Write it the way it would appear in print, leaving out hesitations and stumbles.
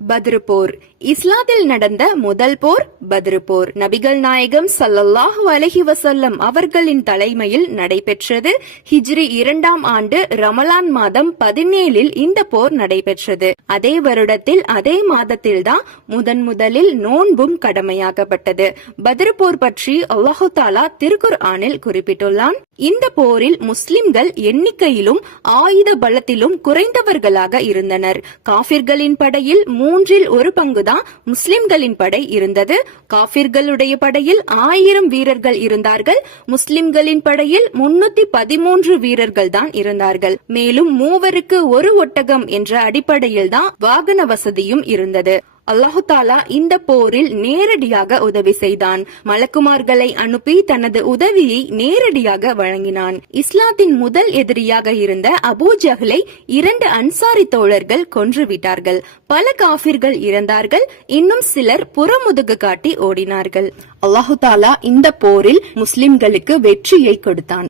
பத்ர் போர். இஸ்லாத்தில் நடந்த முதல் போர் பத்ர் போர். நபிகள் நாயகம் ஸல்லல்லாஹு அலைஹி வஸல்லம் அவர்களின் தலைமையில் நடைபெற்றது. ஹிஜ்ரி 2ஆம் ஆண்டு ரமலான் மாதம் 17இல் இந்த போர் நடைபெற்றது. அதே வருடத்தில் அதே மாதத்தில்தான் முதலில் நோன்பும் கடமையாக்கப்பட்டது. பத்ர் போர் பற்றி அல்லாஹு தாலா திருக்குர்ஆனில் குறிப்பிட்டுள்ளான். இந்த போரில் முஸ்லிம்கள் எண்ணிக்கையிலும் ஆயுத பலத்திலும் குறைந்தவர்களாக இருந்தனர். காபிர்களின் படையில் 1/3 பங்குதான் முஸ்லிம்களின் படை இருந்தது. காபிர்களுடைய படையில் 1000 வீரர்கள் இருந்தார்கள். முஸ்லிம்களின் படையில் 313 வீரர்கள் தான் இருந்தார்கள். மேலும் 3 ஒரு ஒட்டகம் என்ற அடிப்படையில் தான் வாகன வசதியும் இருந்தது. அல்லாஹு தாலா இந்த போரில் நேரடியாக உதவி செய்தான். மலக்குமார்களை அனுப்பி தனது உதவியை நேரடியாக வழங்கினான். இஸ்லாத்தின் முதல் எதிரியாக இருந்த அபூ ஜஹலை 2 அன்சாரி தோழர்கள் கொன்றுவிட்டார்கள். பல காபிர்கள் இறந்தார்கள். இன்னும் சிலர் புறமுதுகு காட்டி ஓடினார்கள். அல்லாஹு தாலா இந்த போரில் முஸ்லிம்களுக்கு வெற்றியை கொடுத்தான்.